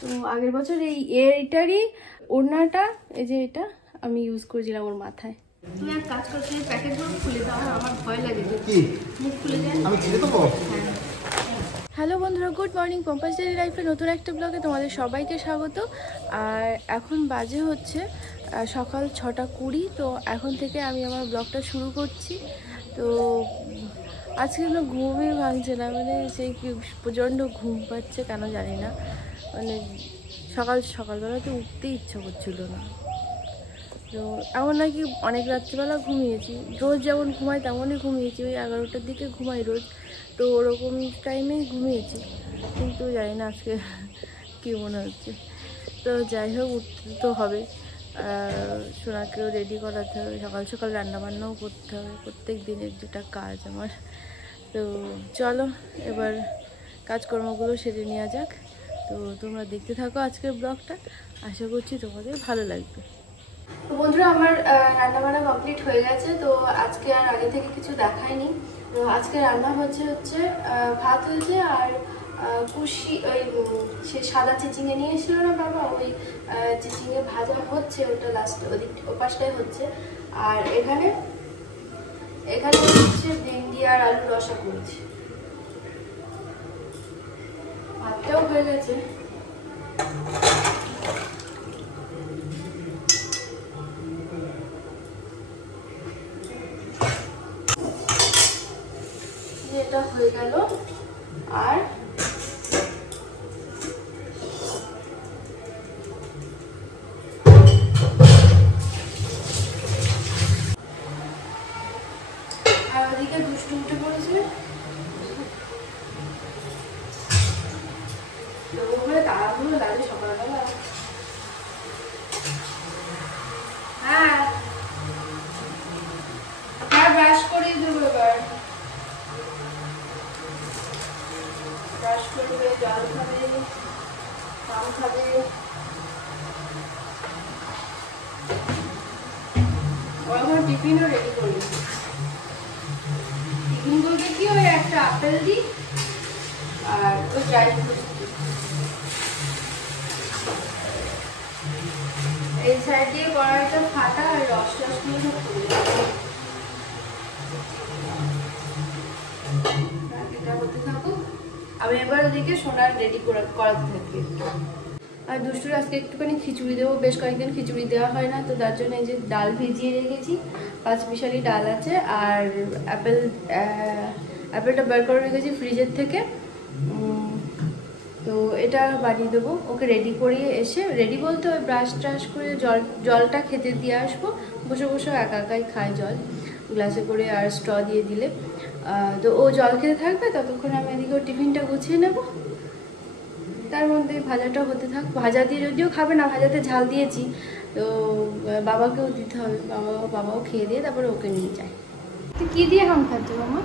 তো আগের বছর এইটারই ওড়নাটা, এই যে এটা আমি ইউজ করেছিলাম ওর মাথায়। তুমি এক কাজ করছো, এই প্যাকেটগুলো খুলে দাও, আমার ভয় লাগে যে মুখ খুলে যায়। আমি ছেড়ে দেবো। হ্যালো বন্ধুরা, গুড মর্নিং। পম্পাস ডেইলি লাইফে নতুন একটা ব্লগে তোমাদের সবাইকে স্বাগত। আর এখন বাজে হচ্ছে সকাল 6:20। তো এখন থেকে আমি আমার ব্লগটা শুরু করছি। তো আজকে কোনো ঘুমই ভাঙছে না, মানে সেই প্রচণ্ড ঘুম পাচ্ছে কেন জানি না, মানে সকালবেলাতে উঠতে ইচ্ছা করছিল না। তো এমন নাকি অনেক রাত্রিবেলা ঘুমিয়েছি, রোজ যেমন ঘুমাই তেমনই ঘুমিয়েছি, ওই 11টার দিকে ঘুমাই রোজ, তো ওরকম টাইমেই ঘুমিয়েছি। কিন্তু জানি না আজকে কী মনে হচ্ছে। তো যাই হোক, উঠতে তো হবে, সোনাকেও রেডি করাতে হবে, সকাল সকাল রান্নাবান্নাও করতে হবে, প্রত্যেক দিনের যেটা কাজ আমার। তো চলো এবার কাজকর্মগুলো সেরে নেওয়া যাক। তো তোমরা দেখতে থাকো আজকের ব্লগটা, আশা করছি তোমাদের ভালো লাগবে। তো বন্ধুরা, আমার রান্নাবান্না কমপ্লিট হয়ে গেছে। তো আজকে আর আগে থেকে কিছু দেখাইনি। তো আজকে রান্না হচ্ছে ভাত হয়েছে, আর কুশি ওই সে সাদা চিচিঙে নিয়ে এসেছিল না বাবা, ওই চিচিঙে ভাজা হচ্ছে, ওটা লাস্টে ওদিক ওপাশটাই হচ্ছে। আর এখানে হচ্ছে ভেন্ডি আর আলু রসা করছি। ভাতটাও হয়ে গেছে। এটা হয়ে গেল। আর ওদিকে দুষ্টু উঠে পড়েছে, ওখানে তাড়াহুড়ো লাগে সকালবেলা। হ্যাঁ ব্রাশ করিয়ে দেবো এবার। ব্রাশ করবে, জল খাবে, পান খাবে। ওরকম টিফিনও রেডি করি। টিফিন বলতে কি, ওই একটা আপেল দিই আর ওই ড্রাই ফ্রুটস দিই। এই সাইড দিয়ে কড়াইটা ফাটা, আর রস গুলো সব পড়ে যাবে। এটা হতে থাকুক, আমি এবার ওদিকে সোনার রেডি করাতে থাকি। আর দুষ্টুর আজকে একটুখানি খিচুড়ি দেবো, বেশ কয়েকদিন খিচুড়ি দেওয়া হয় না, তো তার জন্য এই যে ডাল ভিজিয়ে রেখেছি, 5 মিশালি ডাল আছে, আর অ্যাপেলটা বের করে রেখেছি ফ্রিজের থেকে। তো এটা বানিয়ে দেবো, ওকে রেডি করিয়ে এসে, রেডি বলতে ওই ব্রাশ ট্রাশ করে জলটা খেতে দিয়ে আসবো। বসে বসে একা একাই খায় জল গ্লাসে করে, আর স্ট্র দিয়ে দিলে। তো ও জল খেতে থাকবে, ততক্ষণ আমি এদিকে ওর টিফিনটা গুছিয়ে নেব। তার মধ্যে ভাজাটা হতে থাক। ভাজা দিয়ে যদিও খাবে না, ভাজাতে ঝাল দিয়েছি, তো বাবাকেও দিতে হবে, বাবাও খেয়ে দিয়ে তারপরে ওকে নিয়ে যায়। তুই কী দিয়ে হাম খাচ্ছ মামা?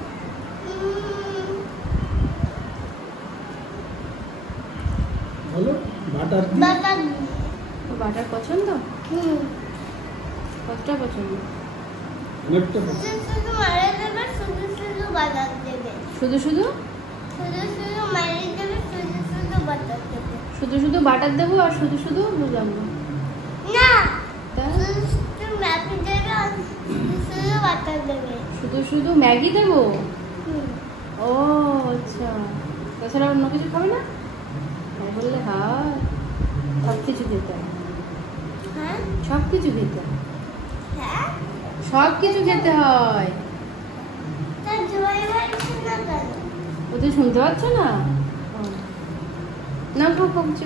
বাটার পছন্দ? কতটা পছন্দ? শুধু শুধু বাটার দেবো, আর শুধু শুধু বুঝলাম না। শুধু শুধু ম্যাগি দেবো? ও আচ্ছা, তাছাড়া অন্য কিছু খাবে না? বললে হয় সব কিছু খেতে হয়, সব কিছু খেতে হয়, সব কিছু খেতে হয়। ও তো শুনতে পাচ্ছ না? না খাচ্ছি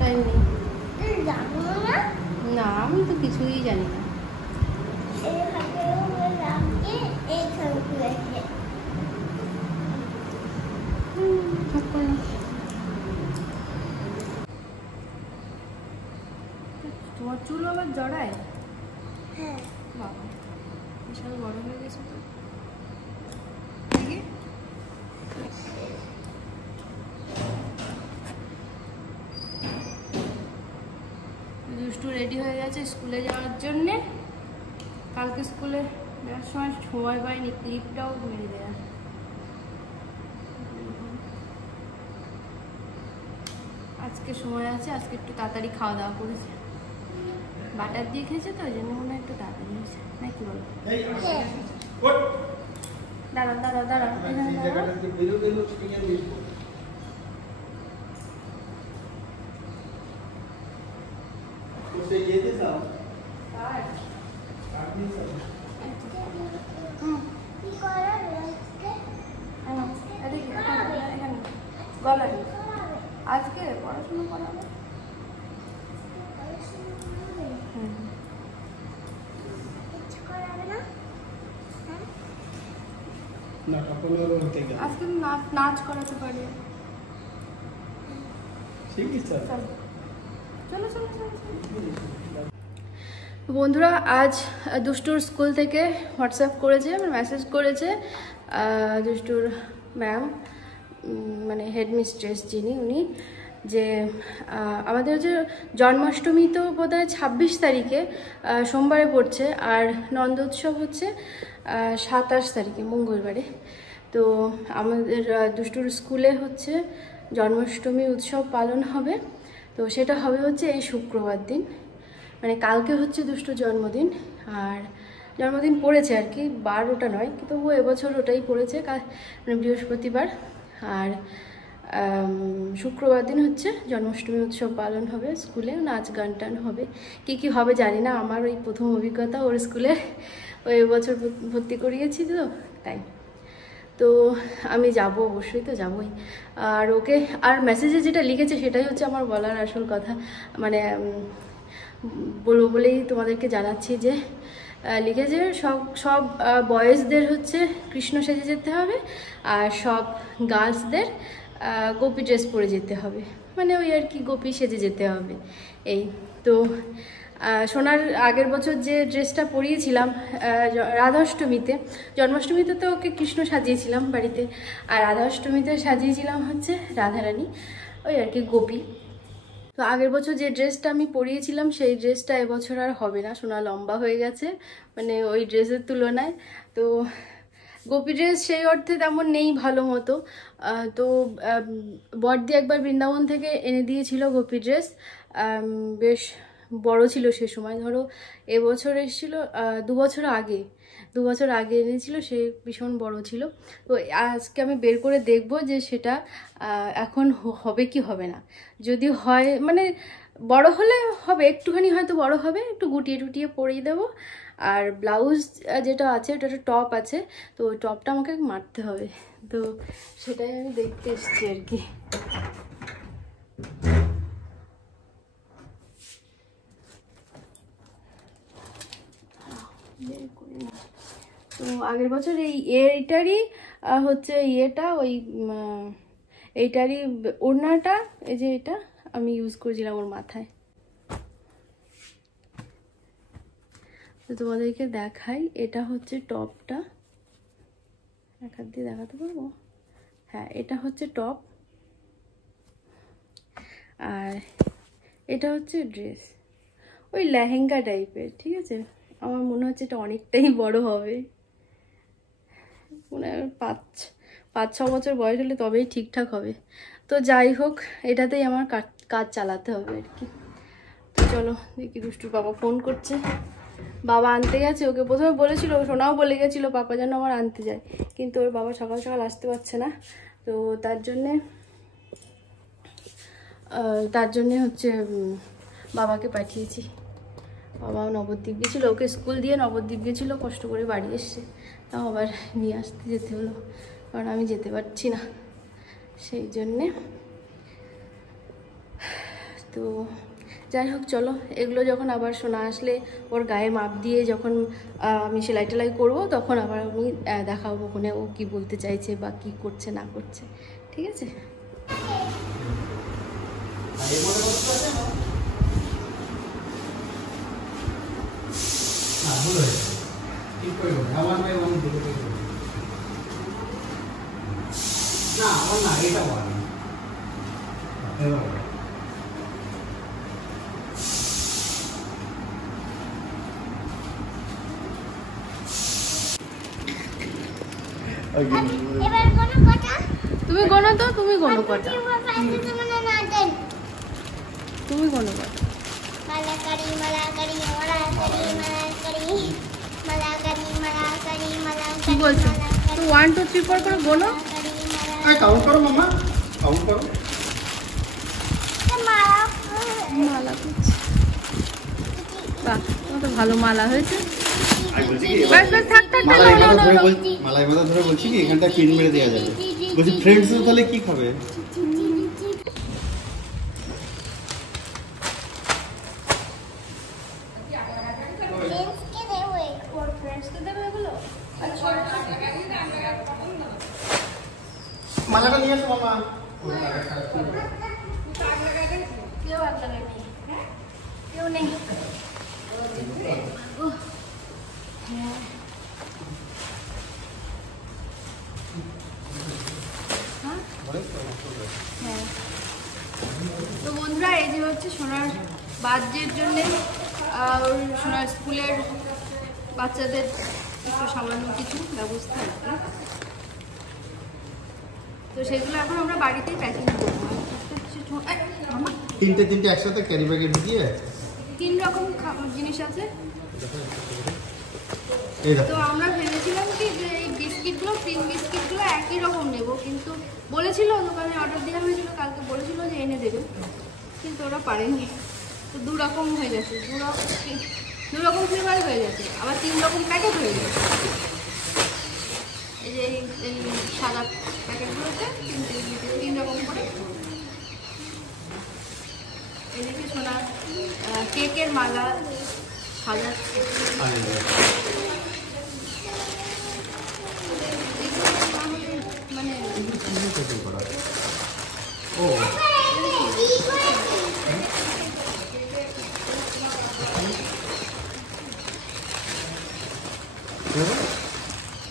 টাইম নেই। না আমি তো কিছুই জানি না। তোমার চুল আবার জড়ায়? হ্যাঁ বাবা, বিশাল বড় হয়ে গেছে তো। দুষ্টু রেডি হয়ে গেছে স্কুলে যাওয়ার জন্যে। কালকে স্কুলে যাওয়ার সময় পাইনি, ক্লিপটাও মেরে দেয়া। আজকে আজকে সময় আছে, আজকে একটু তাড়াতাড়ি খাওয়া দাওয়া করেছে, বাটার দিয়ে খেয়েছে তো ওই জন্য মনে হয় একটু তাড়াতাড়ি হয়েছে, না কি বলো? দাঁড়াও দাঁড়াও দাঁড়াও, আজকে পড়াশোনা করাবো। আজকে নাচ করাতে পারি। বন্ধুরা আজ দুষ্টুর স্কুল থেকে হোয়াটসঅ্যাপ করেছে, মেসেজ করেছে দুষ্টুর ম্যাম, মানে হেডমিস্ট্রেস যিনি, উনি যে আমাদের যে জন্মাষ্টমী তো বোধহয় 26 তারিখে সোমবারে পড়ছে, আর নন্দোৎসব হচ্ছে 27 তারিখে মঙ্গলবারে। তো আমাদের দুষ্টুর স্কুলে হচ্ছে জন্মাষ্টমী উৎসব পালন হবে, তো সেটা হবে হচ্ছে এই শুক্রবার দিন, মানে কালকে হচ্ছে দুষ্টুর জন্মদিন। আর জন্মদিন পড়েছে আর কি, বার ওটা নয়, কিন্তু ও এবছর ওটাই পড়েছে, মানে বৃহস্পতিবার। আর শুক্রবার দিন হচ্ছে জন্মাষ্টমী উৎসব পালন হবে, স্কুলে নাচ গান টান হবে, কী হবে জানি না, আমার ওই প্রথম অভিজ্ঞতা ওর স্কুলে, ওই এবছর ভর্তি করিয়েছি তো তাই। তো আমি যাব, অবশ্যই তো যাবই। আর ওকে আর মেসেজে যেটা লিখেছে সেটাই হচ্ছে আমার বলার আসল কথা, মানে বলবো বলেই তোমাদেরকে জানাচ্ছি যে লিখেছে সব বয়েজদের হচ্ছে কৃষ্ণ সেজে যেতে হবে, আর সব গার্লসদের গোপী ড্রেস পরে যেতে হবে, মানে ওই আর কি গোপী সেজে যেতে হবে এই। তো সোনার আগের বছর যে ড্রেসটা পরিয়েছিলাম রাধাষ্টমীতে, জন্মাষ্টমীতে তো ওকে কৃষ্ণ সাজিয়েছিলাম বাড়িতে, আর রাধাষ্টমীতে সাজিয়েছিলাম হচ্ছে রাধারানী, ওই আর কি গোপী। তো আগের বছর যে ড্রেসটা আমি পরিয়েছিলাম সেই ড্রেসটা এবছর আর হবে না, সোনা লম্বা হয়ে গেছে মানে ওই ড্রেসের তুলনায়। তো গোপী ড্রেস সেই অর্থে তেমন নেই ভালো মতো, তো বড়দি একবার বৃন্দাবন থেকে এনে দিয়েছিল গোপী ড্রেস, বেশ বড় ছিল সে সময়, ধরো এবছর এসেছিল 2 বছর আগে এনেছিল, সে ভীষণ বড় ছিল। তো আজকে আমি বের করে দেখব যে সেটা এখন হবে কি হবে না, যদি হয় মানে বড় হলে হবে, একটুখানি হয়তো বড় হবে, একটু গুটিয়ে টুটিয়ে পরিয়ে দেবো। আর ব্লাউজ যেটা আছে ওটা একটা টপ আছে, তো ওই টপটা আমাকে মারতে হবে, তো সেটাই আমি দেখতে এসেছি আর কি। তো আগের বছর এইটারই হচ্ছে ইয়েটা, ওই এইটারই ওড়নাটা, এই যে এটা আমি ইউজ করেছিলাম ওর মাথায়। তো তোমাদেরকে দেখাই, এটা হচ্ছে টপটা, এক হাত দিয়ে দেখাতে পারবো, হ্যাঁ এটা হচ্ছে টপ, আর এটা হচ্ছে ড্রেস, ওই লেহেঙ্গা টাইপের, ঠিক আছে। আমার মনে হচ্ছে এটা অনেকটাই বড় হবে, মনে হয় 5-6 বছর বয়স হলে তবেই ঠিকঠাক হবে। তো যাই হোক, এটাতেই আমার কাজ চালাতে হবে আর কি। তো চলো দেখি, দুষ্টুর বাবা ফোন করছে, বাবা আনতে গেছে ওকে, প্রথমে বলেছিল, সোনাও বলে গেছিল পাপা যেন আমার আনতে যায়, কিন্তু ওর বাবা সকাল সকাল আসতে পারছে না, তো তার জন্যে হচ্ছে বাবাকে পাঠিয়েছি। বাবাও নবদ্বীপ গেছিলো, ওকে স্কুল দিয়ে নবদ্বীপ গেছিলো, কষ্ট করে বাড়ি এসছে, তাও আবার নিয়ে আসতে যেতে হলো, কারণ আমি যেতে পারছি না সেই জন্যে। তো যাই হোক চলো, এগুলো যখন আবার সোনা আসলে ওর গায়ে মাপ দিয়ে যখন আমি সেলাই টেলাই করবো, তখন আবার আমি দেখাবো ওখানে ও কি বলতে চাইছে বা কি করছে না করছে, ঠিক আছে। তুমি গোনো তো, তুমি গোনো কটা। তুমি কোনো বলো। মালাকারি মালাকারি মালাকারি মালাকারি মালাকারি মালাকারি মালাকারি। কি বলছো? তো 1 2 3 4 করে গোনো। কাউন্ট করো মামা, কাউন্ট করো। মালা করছি। বাহ, তোমার তো ভালো মালা হয়েছে। আমি বলছি কি বাস বাস থাক থাক। মালাই মাথা ধরে বলছি, মালাই মাথা ধরে বলছি কি এখানটা পিন মেরে দেওয়া যাবে। বলছি ফ্রেন্ডস তাহলে কি খাবে? মালাটা নিয়ে আসো মামা। কেউ নেই। হ্যাঁ, তো বন্ধুরা এই যে হচ্ছে সোনার বার্থডের জন্যে ওর সোনার স্কুলের বাচ্চাদের একটু সামান্য কিছু ব্যবস্থা আর কি। তো সেগুলো এখন আমরা বাড়িতেই প্যাকিং করবো। তিনটে একসাথে ক্যারি ব্যাগে ঢুকিয়ে 3 রকম জিনিস আছে। এই তো আমরা ভেবেছিলাম কি যে এই বিস্কিটগুলো, ক্রিম বিস্কিটগুলো একই রকম নেব, কিন্তু বলেছিল দোকানে অর্ডার দেওয়া হয়েছিল, কালকে বলেছিল যে এনে দেবে, কিন্তু ওরা পারেনি। তো 2 রকম হয়ে গেছে, 2 রকম ফ্লেভার হয়ে গেছে, আবার 3 রকম প্যাকেট হয়ে গেছে। এই যে এই সাদা প্যাকেটগুলোতে 3 রকম করে। এদিকে সোনা কেকের মালা সাজাচ্ছে। মানে ও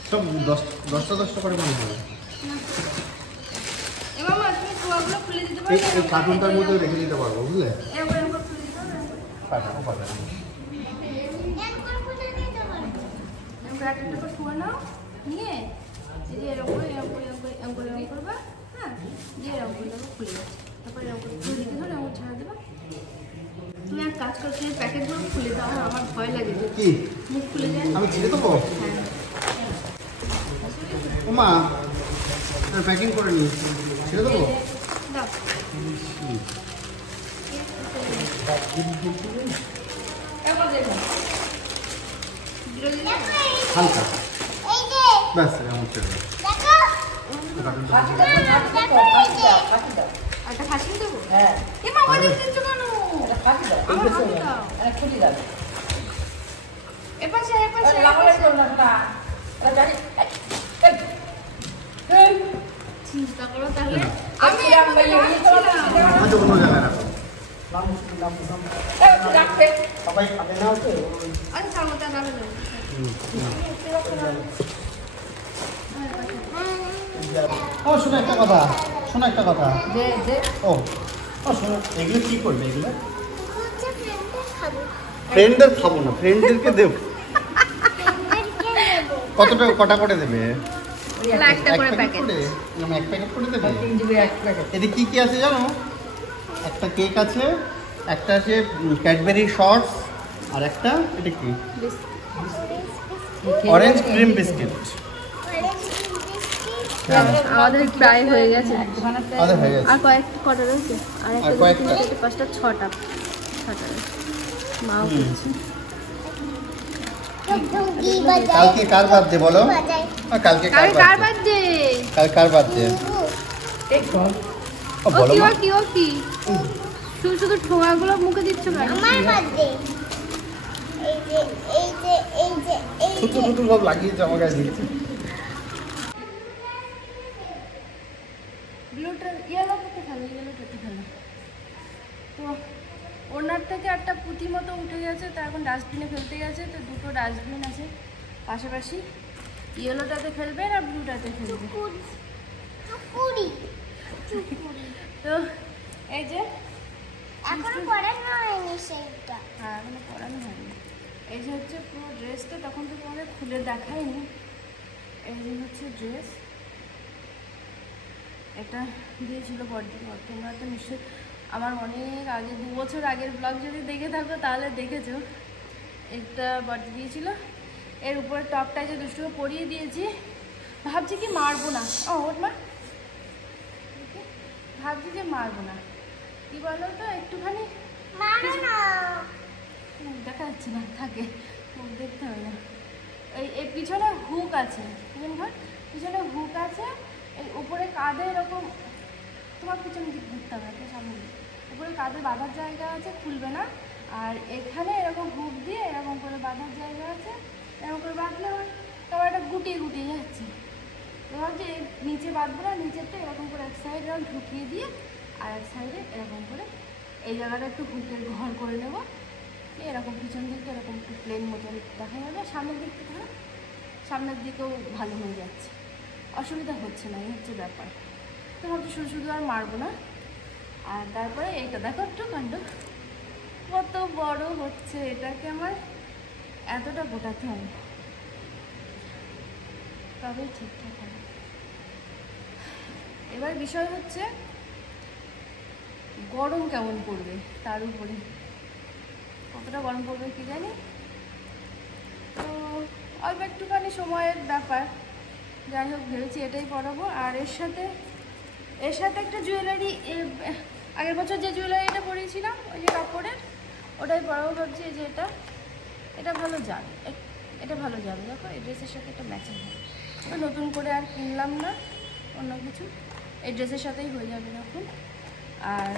সব 10টা করে মনে হবে। এবার তুমি খোয়াগুলো খুলে দিতে এই পারবে? কার্টুনটার মধ্যে রেখে দিতে পারবো, বুঝলে? এবার খুলে দিতে পারবে? পাঠাবো। ব্র্যাকেটটা করে খুলে নাও, নিয়ে এই যে এরকম করে করবা, হ্যাঁ, দিয়ে এরকম করে দেবো, খুলে যাচ্ছে। তারপরে এরকম করে খুলে দিতে ধরো, এরকম ছাড়া দেবা। তুমি এক কাজ করো, তুমি প্যাকেটগুলো খুলে দাও, আমার ভয় লাগে যে কি মুখ খুলে যায়। আমি ছেড়ে দেবো? হ্যাঁ, ওমা প্যাকিং করে নি, ছেড়ে দেবো? দাও। এবার দেখো হালকা ব্যাস এমন ছেড়ে দেবো। একটা খাসি দেবো? হ্যাঁ। এ মামা দিচ্ছ কেন? আমার খাসি দাও। এপাশে চিন্তা করো তাহলে। আমি আচ্ছা অন্য জায়গায় রাখো। সবাই খাবে না হচ্ছে? আচ্ছা থাকো, তা দাঁড়ানো ও শোনো একটা কথা, ও শোনো, এগুলো কি করবে? এগুলো ফ্রেন্ডদের খাবো না, ফ্রেন্ডদেরকে দেব। কটা করে দেবে? একটা করে প্যাকেট। আমি 1 প্যাকেট করে দেবে? এতে কি কি আছে জানো? একটা কেক আছে, একটা আছে ক্যাডবেরি শর্টস, আর একটা এটা কি অরেঞ্জ ক্রিম বিস্কিট। আমাদের প্রায় হয়ে গেছে, আরে হয়ে গেছে। আর কটা রয়েছে? আর আর একটা, কয়েকটা। 5টা 6টা রয়েছে। মাও করছে। কালকে কার বার্থডে বলো? কালকে কার বার্থডে? কাল কার বার্থডে? ও বলো কি মা। কি শুধু ঠোঙাগুলো মুখে দিচ্ছ কেন? আমার বার্থডে। এই যে শুধু সব লাগিয়েছে আমার কাছে দিয়েছে। ব্লুটা ইয়েলোটাতে ফেলো, তো ওনার থেকে একটা পুঁতি মতো উঠে গেছে, তো এখন ডাস্টবিনে ফেলতে গেছে। তো 2টো ডাস্টবিন আছে পাশাপাশি, ইয়েলোটাতে ফেলবে আর ব্লুটাতে ফেলবে। তো এই যে এখনো পড়ানো হয়নি সেইটা। হ্যাঁ, এখনো পড়ানো হয়নি। এই যে হচ্ছে পুরো ড্রেসটা, তখন তো তোমাদের খুলে দেখায়নি। এই যে হচ্ছে ড্রেস, এটা দিয়েছিল বড়দি। তোমরা তো নিশ্চয়ই আমার অনেক আগে 2 বছর আগের ব্লগ যদি দেখে থাকো তাহলে দেখেছো, একটা বার্থডে দিয়েছিল, এর উপরে টপটা যে দুষ্টুকে পরিয়ে দিয়েছি। ভাবছি কি মারবো না, ও ওর মা, ভাবছি যে মারবো না, কি বলো তো একটুখানি মারো না। দেখা যাচ্ছে না, থাকে মুখ দেখতে হবে না। এই পিছনে হুক আছে, পিছনে হুক আছে, এই উপরে কাঁধে এরকম, তোমার পিছনে দিক ঘুরতে হবে, একটা সামনে দিক, উপরে কাঁধে বাঁধার জায়গা আছে, খুলবে না। আর এখানে এরকম হুক দিয়ে এরকম করে বাঁধার জায়গা আছে, এরকম করে বাঁধলে তোমার এটা গুটিয়ে গুটিয়ে যাচ্ছে। তো ভাবছি নিচে বাঁধবো না, নিচেরটা এরকম করে এক সাইড এরকম ঢুকিয়ে দিয়ে আর এক সাইডে এরকম করে এই জায়গাটা একটু হুকের ঘর করে নেবো, এরকম পিছন দিকটা এরকম একটু প্লেন মতন দেখা যাবে, সামনের দিকটা ধরো, সামনের দিকেও ভালো হয়ে যাচ্ছে, অসুবিধা হচ্ছে না, এই হচ্ছে ব্যাপার। তো ভাবছি শুধু শুধু আর মারবো না। আর তারপরে এইটা দেখো একটু কাণ্ড কত বড় হচ্ছে, এটাকে আমার এতটা গোটাতে হবে তবেই ঠিকঠাক হবে। এবার বিষয় হচ্ছে গরম কেমন পড়বে, তার উপরে কতটা গরম পড়বে কি জানি। তো অল্প একটুখানি সময়ের ব্যাপার, যাই হোক ভেবেছি এটাই পরাবো। আর এর সাথে একটা জুয়েলারি, আগের বছর যে জুয়েলারিটা পরিয়েছিলাম ওই যে কাপড়ের, ওটাই পরাবো ভাবছি। যে এটা ভালো যাবে, এটা ভালো যাবে, দেখো এই ড্রেসের সাথে একটা ম্যাচিং হবে। তো নতুন করে আর কিনলাম না অন্য কিছু, এই ড্রেসের সাথেই হয়ে যাবে এখন। আর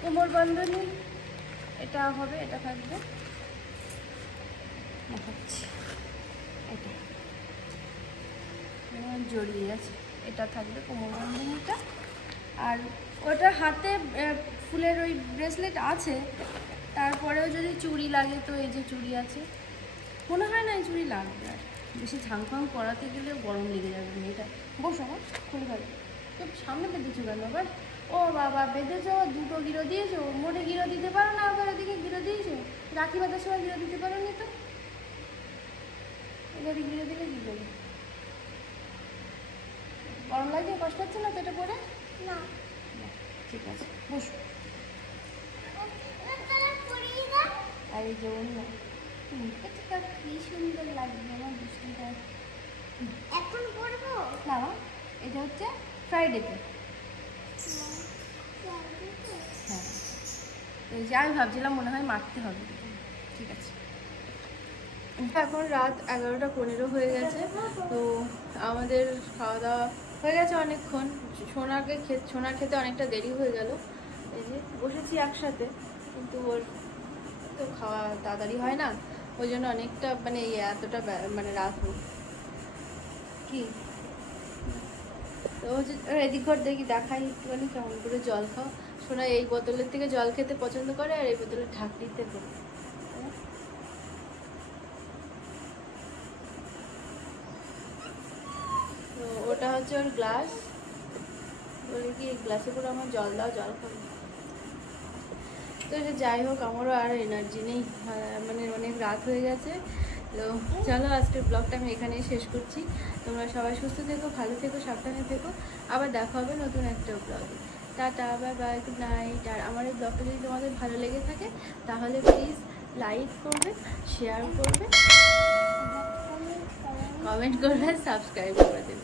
কোমর বন্ধনী এটা হবে, এটা থাকবে, দেখাচ্ছি, এটা জড়িয়ে আছে, এটা থাকবে কোমর বন্ধনীটা। আর ওটা হাতে ফুলের ওই ব্রেসলেট আছে, তারপরেও যদি চুড়ি লাগে তো এই যে চুড়ি আছে, মনে হয় না এই চুড়ি লাগবে। আর বেশি ঝাংফাং করাতে গেলেও গরম লেগে যাবে মেয়েটা। বসো আমার খুলে ফেলো, তো সামনে বেঁধেছো কেন আবার? ও বাবা বেঁধেছো, দুটো গিরো দিয়েছো, মোটে গিরো দিতে পারো না, আবার এদিকে গিরো দিয়েছো, রাখি বাঁধার সময় গিরো দিতে পারো নি তো, এদিকে গিরো দিলে কী করবে? গরম লাগছে, কষ্ট হচ্ছে না তো এটা পরে? না ঠিক আছে বসো। তারা পরিয়ে দাও। আর এই যে অন্য এটা কি সুন্দর লাগবে আমার দুষ্টুটা। এখন পরবো না মা, এটা হচ্ছে ফ্রাইডেতে। হ্যাঁ, তো এই যে আমি ভাবছিলাম মনে হয় মারতে হবে, ঠিক আছে। এখন রাত 11:15 হয়ে গেছে, তো আমাদের খাওয়া দাওয়া হয়ে গেছে অনেকক্ষণ। সোনার খেতে অনেকটা দেরি হয়ে গেল, এই যে বসেছি একসাথে, কিন্তু ওর তো খাওয়া তাড়াতাড়ি হয় না, ওই জন্য অনেকটা মানে এতটা মানে রাত হোক কি। তো হচ্ছে এদিক ঘর দেখি দেখাই একটুখানি কেমন করে জল খাও। সোনা এই বোতলের থেকে জল খেতে পছন্দ করে, আর এই বোতলের ঢাকনিতে করে। তো ওটা হচ্ছে ওর গ্লাস, বলে কি গ্লাসে করে আমার জল দাও, জল খাবো। তো এটা যাই হোক, আমারও আর এনার্জি নেই, মানে অনেক রাত হয়ে গেছে। তো চলো আজকের ব্লগটা আমি এখানেই শেষ করছি। তোমরা সবাই সুস্থ থেকো, ভালো থেকো, সাবধানে থেকো, আবার দেখা হবে নতুন একটা ব্লগে। Tata, bye bye, good night. আর আমার এই ব্লগটা যদি তোমাদের ভালো লেগে থাকে তাহলে প্লিজ লাইক করবে, শেয়ার করবে, কমেন্ট করবে, সাবস্ক্রাইব করে দেবে।